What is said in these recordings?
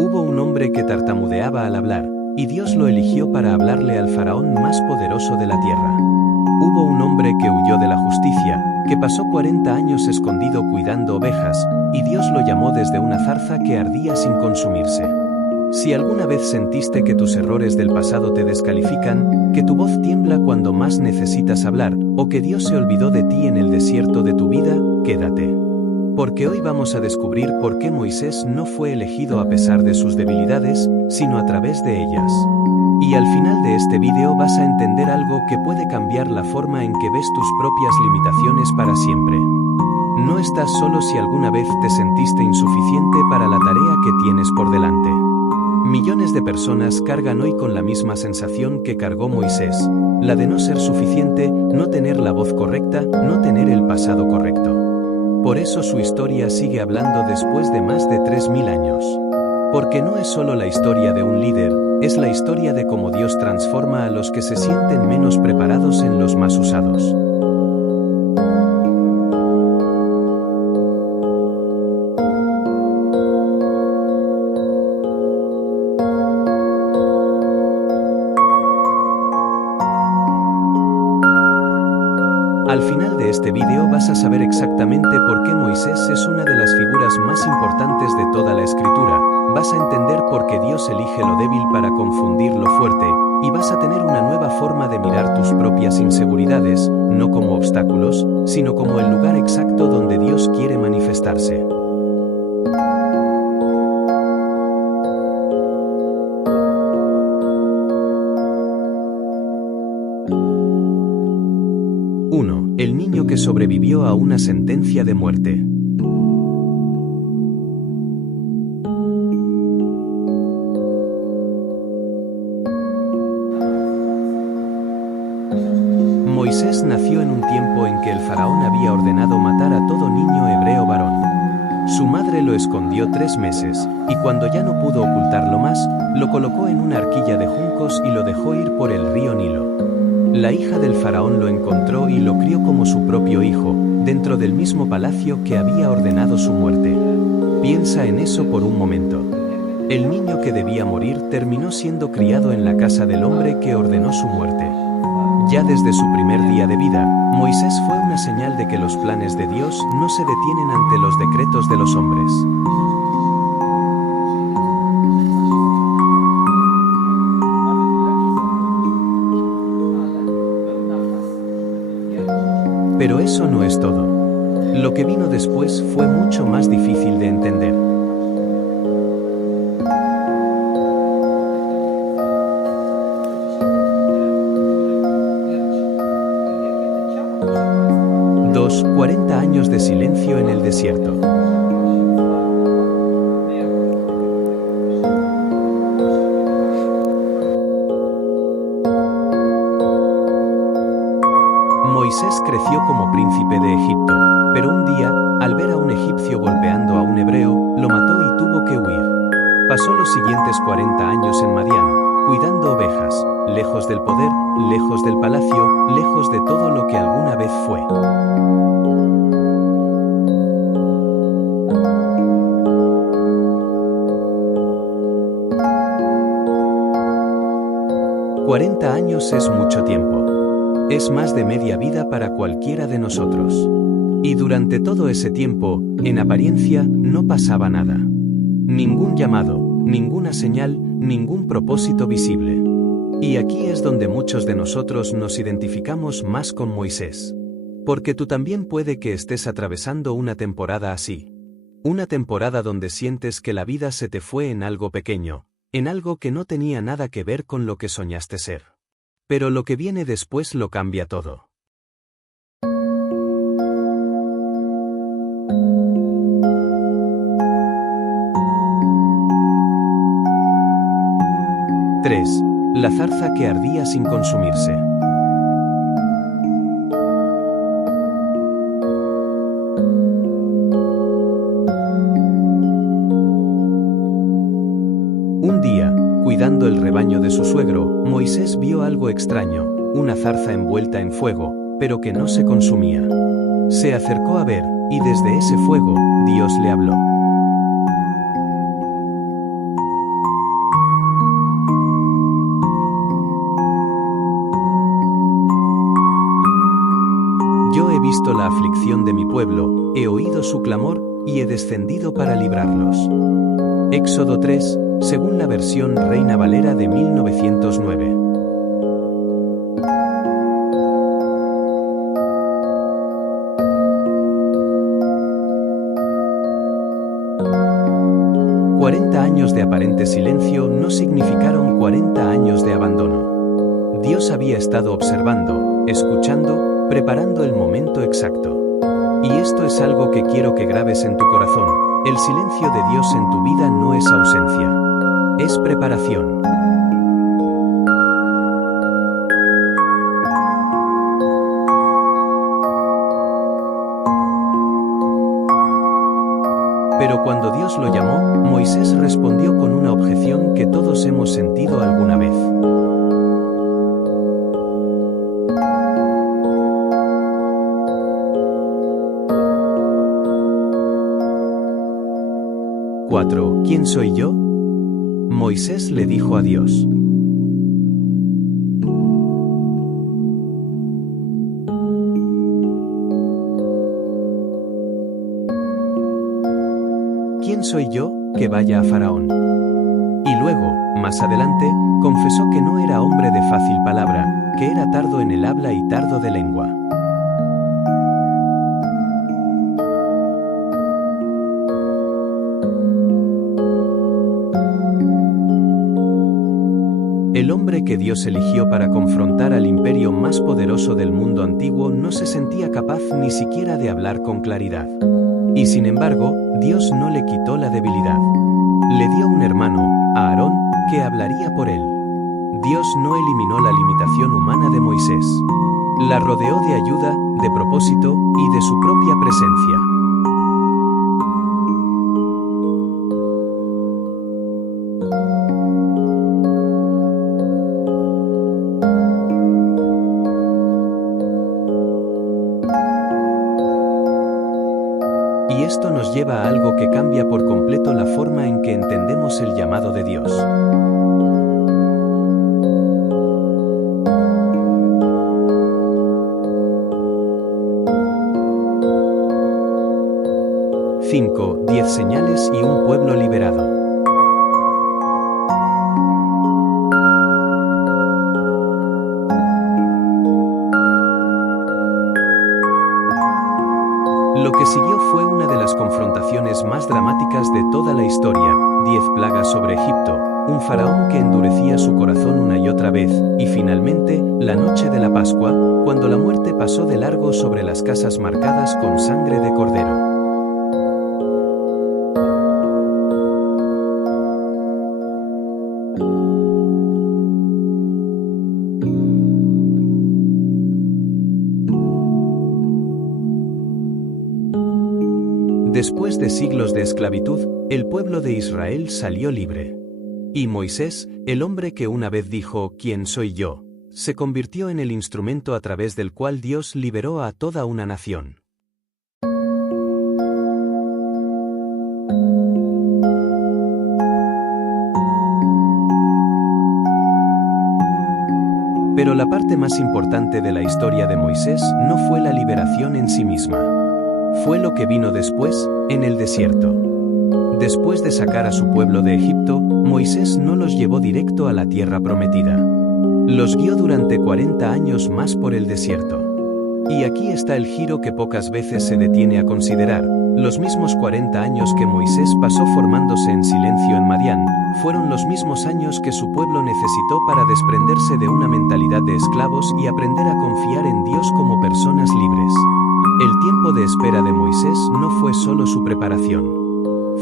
Hubo un hombre que tartamudeaba al hablar, y Dios lo eligió para hablarle al faraón más poderoso de la tierra. Hubo un hombre que huyó de la justicia, que pasó 40 años escondido cuidando ovejas, y Dios lo llamó desde una zarza que ardía sin consumirse. Si alguna vez sentiste que tus errores del pasado te descalifican, que tu voz tiembla cuando más necesitas hablar, o que Dios se olvidó de ti en el desierto de tu vida, quédate. Porque hoy vamos a descubrir por qué Moisés no fue elegido a pesar de sus debilidades, sino a través de ellas. Y al final de este vídeo vas a entender algo que puede cambiar la forma en que ves tus propias limitaciones para siempre. No estás solo si alguna vez te sentiste insuficiente para la tarea que tienes por delante. Millones de personas cargan hoy con la misma sensación que cargó Moisés, la de no ser suficiente, no tener la voz correcta, no tener el pasado correcto. Por eso su historia sigue hablando después de más de 3000 años. Porque no es solo la historia de un líder, es la historia de cómo Dios transforma a los que se sienten menos preparados en los más usados. Al final de este vídeo vas a saber exactamente por qué Moisés es una de las figuras más importantes de toda la escritura, vas a entender por qué Dios elige lo débil para confundir lo fuerte, y vas a tener una nueva forma de mirar tus propias inseguridades, no como obstáculos, sino como el lugar exacto donde Dios quiere manifestarse. El niño que sobrevivió a una sentencia de muerte. Moisés nació en un tiempo en que el faraón había ordenado matar a todo niño hebreo varón. Su madre lo escondió 3 meses, y cuando ya no pudo ocultarlo más, lo colocó en una arquilla de juncos y lo dejó ir por el río Nilo. La hija del faraón lo encontró y lo crió como su propio hijo, dentro del mismo palacio que había ordenado su muerte. Piensa en eso por un momento. El niño que debía morir terminó siendo criado en la casa del hombre que ordenó su muerte. Ya desde su primer día de vida, Moisés fue una señal de que los planes de Dios no se detienen ante los decretos de los hombres. Pero eso no es todo. Lo que vino después fue mucho más difícil de entender. Dos, 40 años de silencio en el desierto. Moisés creció como príncipe de Egipto, pero un día, al ver a un egipcio golpeando a un hebreo, lo mató y tuvo que huir. Pasó los siguientes 40 años en Madián, cuidando ovejas, lejos del poder, lejos del palacio, lejos de todo lo que alguna vez fue. «40 años es mucho tiempo. Es más de media vida para cualquiera de nosotros. Y durante todo ese tiempo, en apariencia, no pasaba nada. Ningún llamado, ninguna señal, ningún propósito visible. Y aquí es donde muchos de nosotros nos identificamos más con Moisés. Porque tú también puede que estés atravesando una temporada así. Una temporada donde sientes que la vida se te fue en algo pequeño, en algo que no tenía nada que ver con lo que soñaste ser. Pero lo que viene después lo cambia todo. Tres. La zarza que ardía sin consumirse. Un día, cuidando el rebaño de su suegro, Moisés vio algo extraño, una zarza envuelta en fuego, pero que no se consumía. Se acercó a ver, y desde ese fuego, Dios le habló. visto la aflicción de mi pueblo, he oído su clamor, y he descendido para librarlos. Éxodo 3, según la versión Reina Valera de 1909. Años de aparente silencio no significaron 40 años de abandono. Dios había estado observando, escuchando, preparando el momento exacto. Y esto es algo que quiero que grabes en tu corazón: el silencio de Dios en tu vida no es ausencia, es preparación. Pero cuando Dios lo llamó, Moisés respondió con una objeción que todos hemos sentido alguna vez. ¿4? ¿Quién soy yo? Moisés le dijo a Dios: ¿quién soy yo, que vaya a Faraón? Y luego, más adelante, confesó que no era hombre de fácil palabra, que era tardo en el habla y tardo de lengua. El hombre que Dios eligió para confrontar al imperio más poderoso del mundo antiguo no se sentía capaz ni siquiera de hablar con claridad. Y sin embargo, Dios no le quitó la debilidad. Le dio un hermano, a Aarón, que hablaría por él. Dios no eliminó la limitación humana de Moisés. La rodeó de ayuda, de propósito y de su propia presencia. Y esto nos lleva a algo que cambia por completo la forma en que entendemos el llamado de Dios. Cinco, 10 señales y un pueblo liberado. Lo que siguió fue una de las confrontaciones más dramáticas de toda la historia: 10 plagas sobre Egipto, un faraón que endurecía su corazón una y otra vez, y finalmente, la noche de la Pascua, cuando la muerte pasó de largo sobre las casas marcadas con sangre de cordero. Después de siglos de esclavitud, el pueblo de Israel salió libre. Y Moisés, el hombre que una vez dijo: ¿Quién soy yo?, se convirtió en el instrumento a través del cual Dios liberó a toda una nación. Pero la parte más importante de la historia de Moisés no fue la liberación en sí misma. Fue lo que vino después, en el desierto. Después de sacar a su pueblo de Egipto, Moisés no los llevó directo a la tierra prometida. Los guió durante 40 años más por el desierto. Y aquí está el giro que pocas veces se detiene a considerar: los mismos 40 años que Moisés pasó formándose en silencio en Madián, fueron los mismos años que su pueblo necesitó para desprenderse de una mentalidad de esclavos y aprender a confiar en Dios como personas libres. El tiempo de espera de Moisés no fue solo su preparación.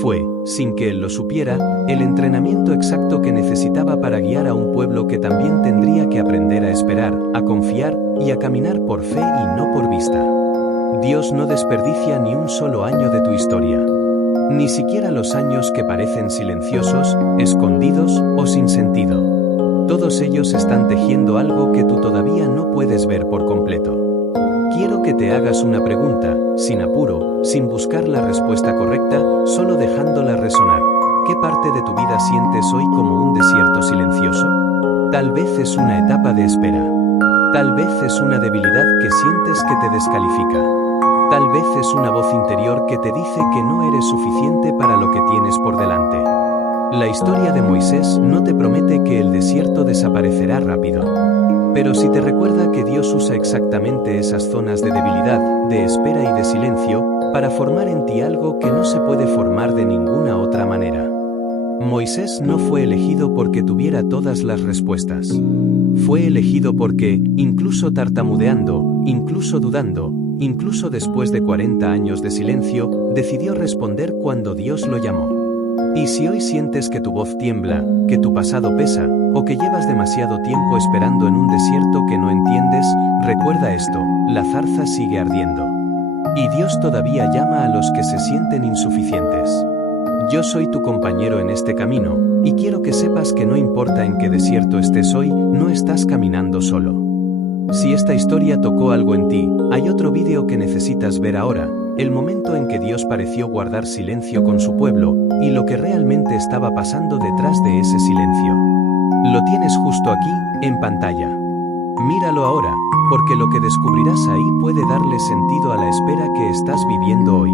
Fue, sin que él lo supiera, el entrenamiento exacto que necesitaba para guiar a un pueblo que también tendría que aprender a esperar, a confiar y a caminar por fe y no por vista. Dios no desperdicia ni un solo año de tu historia. Ni siquiera los años que parecen silenciosos, escondidos o sin sentido. Todos ellos están tejiendo algo que tú todavía no puedes ver por completo. Quiero que te hagas una pregunta, sin apuro, sin buscar la respuesta correcta, solo dejándola resonar. ¿Qué parte de tu vida sientes hoy como un desierto silencioso? Tal vez es una etapa de espera. Tal vez es una debilidad que sientes que te descalifica. Tal vez es una voz interior que te dice que no eres suficiente para lo que tienes por delante. La historia de Moisés no te promete que el desierto desaparecerá rápido. Pero sí te recuerda que Dios usa exactamente esas zonas de debilidad, de espera y de silencio, para formar en ti algo que no se puede formar de ninguna otra manera. Moisés no fue elegido porque tuviera todas las respuestas. Fue elegido porque, incluso tartamudeando, incluso dudando, incluso después de 40 años de silencio, decidió responder cuando Dios lo llamó. Y si hoy sientes que tu voz tiembla, que tu pasado pesa, o que llevas demasiado tiempo esperando en un desierto que no entiendes, recuerda esto: la zarza sigue ardiendo. Y Dios todavía llama a los que se sienten insuficientes. Yo soy tu compañero en este camino, y quiero que sepas que no importa en qué desierto estés hoy, no estás caminando solo. Si esta historia tocó algo en ti, hay otro vídeo que necesitas ver ahora, el momento en que Dios pareció guardar silencio con su pueblo, y lo que realmente estaba pasando detrás de ese silencio. Lo tienes justo aquí, en pantalla. Míralo ahora, porque lo que descubrirás ahí puede darle sentido a la espera que estás viviendo hoy.